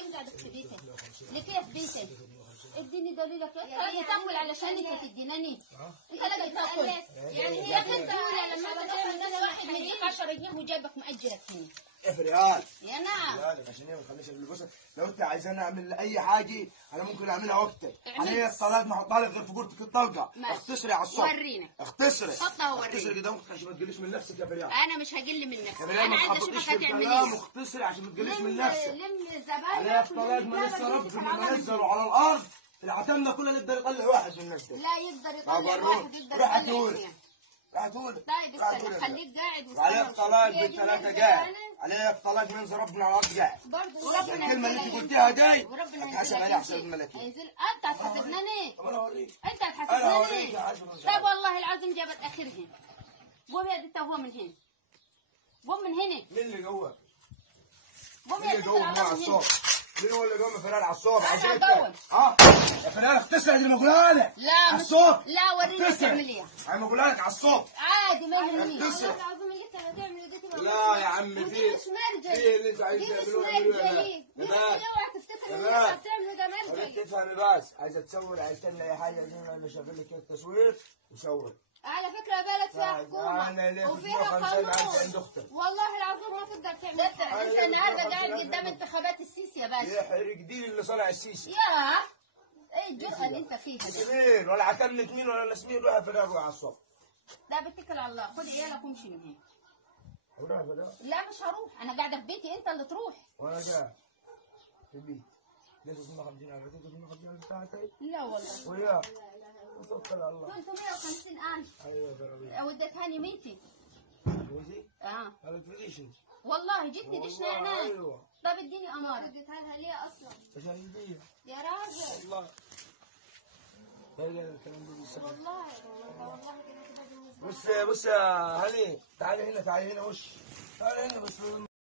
كم قاعدة في بيتك؟ لكيف بيتك؟ اديني دليلك انت تاكل علشان انت تديناني. انت لا تاكل يعني هي انت لما بتعمل واحد مديك 10 جنيه وجابك مأجرك هنا. يا فريال يا نعم عشان ايه ما تخليش البص. لو انت عايزاني اعمل اي حاجه انا ممكن اعملها وقتك. عليا الصلاه ما احطها لك غير في قرطك الطلقه. اختصري على الصوت. ورينا اختصري حطها ورينا. اختصري قدامك عشان ما تقليش من نفسك يا فريال. انا مش هقل من نفسي. انا عايزه اشوفك هتعمل ايه. اختصري عشان ما تقليش من نفسك. لم زباينك. عليا الطلاق ما لسه ربنا ما نزلوا على الارض. العتمه كلها يقدر يطلع واحد من الناس ده. لا يقدر يطلع واحد يقدر يطلع اثنين. هتقول طيب استنى خليك قاعد عليك طلاق بالثلاثه قاعد. عليك طلاق منزل ربنا على الارض قاعد. برضه وربنا الكلمه اللي انت قلتيها دي وربنا هتحاسب عليها حساب الملكيه. هينزل انت هتحاسبني. طب انا اوريك. انت هتحاسبني. طيب والله العظيم جابت اخرهم. قوم يا انت وهو من هنا. قوم من هنا. مين اللي جوه؟ قوم مين يا اللي جوه انت على الصوب؟ مين هو اللي جوه فرال على الصوب؟ عايزين جوه. يا فرال اختصر اللي بقولها لك. لا على الصوب. لا وريني تعمل ايه. انا بقولها لك على الصوب. عادي ما يهمني. اختصر. والله العظيم اللي انت هتعمله ده لا يا عم في ايه اللي انت عايز تعملوه اوعى تفتكر ان انت بتعمله ده مرجل. تفهمي بس عايزه تصور عايز تعمل اي حاجه انا شغال لك التصوير وصور. على فكره بالك فيها حكومه وفيها قانون. والله العظيم ما تقدر تعمل حاجه. انت النهارده قاعد قدام انتخابات السيسي يا باشا. يحرق دين اللي صنع السيسي. يا ايه الجرأه اللي انت فيها دي؟ مين ولا عتمني اثنين ولا نسمين روح فرار روح على الصف. لا بتكل على الله. خد عيالك وامشي من هنا. هروح فرار؟ لا مش هروح انا قاعده في بيتي انت اللي تروح. وانا قاعد في البيت. ليش 250,000 250,000 بتاعتي؟ لا والله. وياه وتوكل على الله. 350,000. ايوه يا ربي. وديتهاني ميتي. جوزي؟ اه ما بتفرقيش انت. والله جدي دشنا هناك. ايوه. طب اديني اماره. اديتها لها ليه اصلا؟ عشان يديها. يا راجل. والله. لا الكلام ده والله بص يا هني تعالي هنا وش تعالي هنا بس